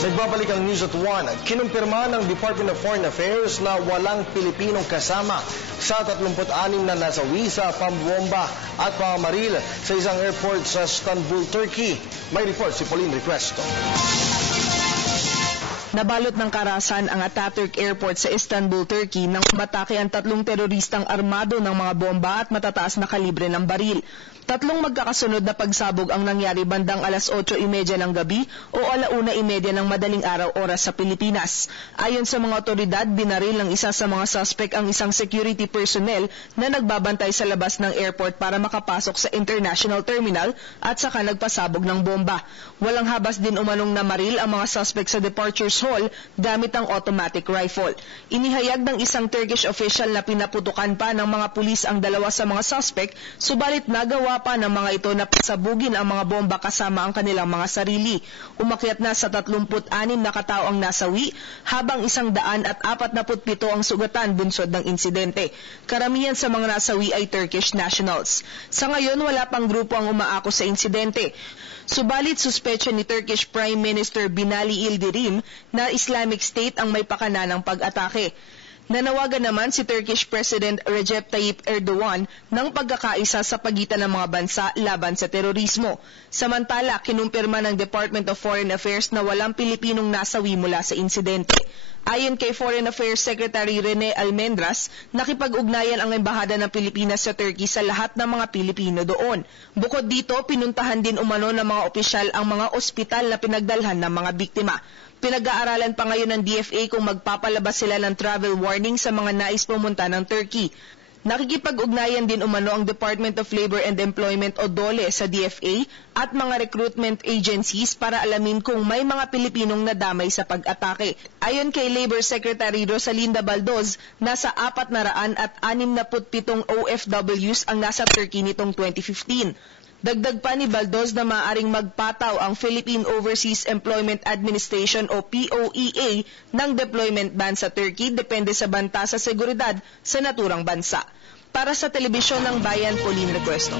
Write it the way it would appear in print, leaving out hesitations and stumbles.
Nagbabalik ang News at 1. Kinumpirma ng Department of Foreign Affairs na walang Pilipinong kasama sa 36 na nasawi sa pambomba at pamamaril sa isang airport sa Istanbul, Turkey. May report si Pauline Requesto. Nabalot ng karahasan ang Ataturk Airport sa Istanbul, Turkey nang umatake ang 3 teroristang armado ng mga bomba at matataas na kalibre ng baril. 3 magkakasunod na pagsabog ang nangyari bandang alas 8:30 ng gabi o 1:30 ng madaling araw oras sa Pilipinas. Ayon sa mga otoridad, binaril ng isa sa mga suspect ang isang security personnel na nagbabantay sa labas ng airport para makapasok sa international terminal at saka nagpasabog ng bomba. Walang habas din umanong namaril ang mga suspect sa departures hall gamit ang automatic rifle. Inihayag ng isang Turkish official na pinaputukan pa ng mga pulis ang 2 sa mga suspect, subalit nagawa pa ng mga ito na pasabugin ang mga bomba kasama ang kanilang mga sarili. Umakyat na sa 36 na katao ang nasawi, habang 147 ang sugatan bunsod ng insidente. Karamihan sa mga nasawi ay Turkish nationals. Sa ngayon, wala pang grupo ang umaako sa insidente. Subalit suspetsyon ni Turkish Prime Minister Binali Yildirim na Islamic State ang may pakana ng pag-atake. Nanawagan naman si Turkish President Recep Tayyip Erdogan ng pagkakaisa sa pagitan ng mga bansa laban sa terorismo. Samantala, kinumpirma ng Department of Foreign Affairs na walang Pilipinong nasawi mula sa insidente. Ayon kay Foreign Affairs Secretary Rene Almendras, nakipag-ugnayan ang Embahada ng Pilipinas sa Turkey sa lahat ng mga Pilipino doon. Bukod dito, pinuntahan din umano ng mga opisyal ang mga ospital na pinagdalhan ng mga biktima. Pinag-aaralan pa ngayon ng DFA kung magpapalabas sila ng travel warning sa mga nais pumunta ng Turkey. Nakikipag-ugnayan din umano ang Department of Labor and Employment o DOLE sa DFA at mga recruitment agencies para alamin kung may mga Pilipinong nadamay sa pag-atake. Ayon kay Labor Secretary Rosalinda Baldoz, nasa 467 OFWs ang nasa Turkey nitong 2015. Dagdag pa ni Baldoz na maaaring magpataw ang Philippine Overseas Employment Administration o POEA ng deployment ban sa Turkey depende sa banta sa seguridad sa naturang bansa. Para sa Telebisyon ng Bayan, Pauline Requesto.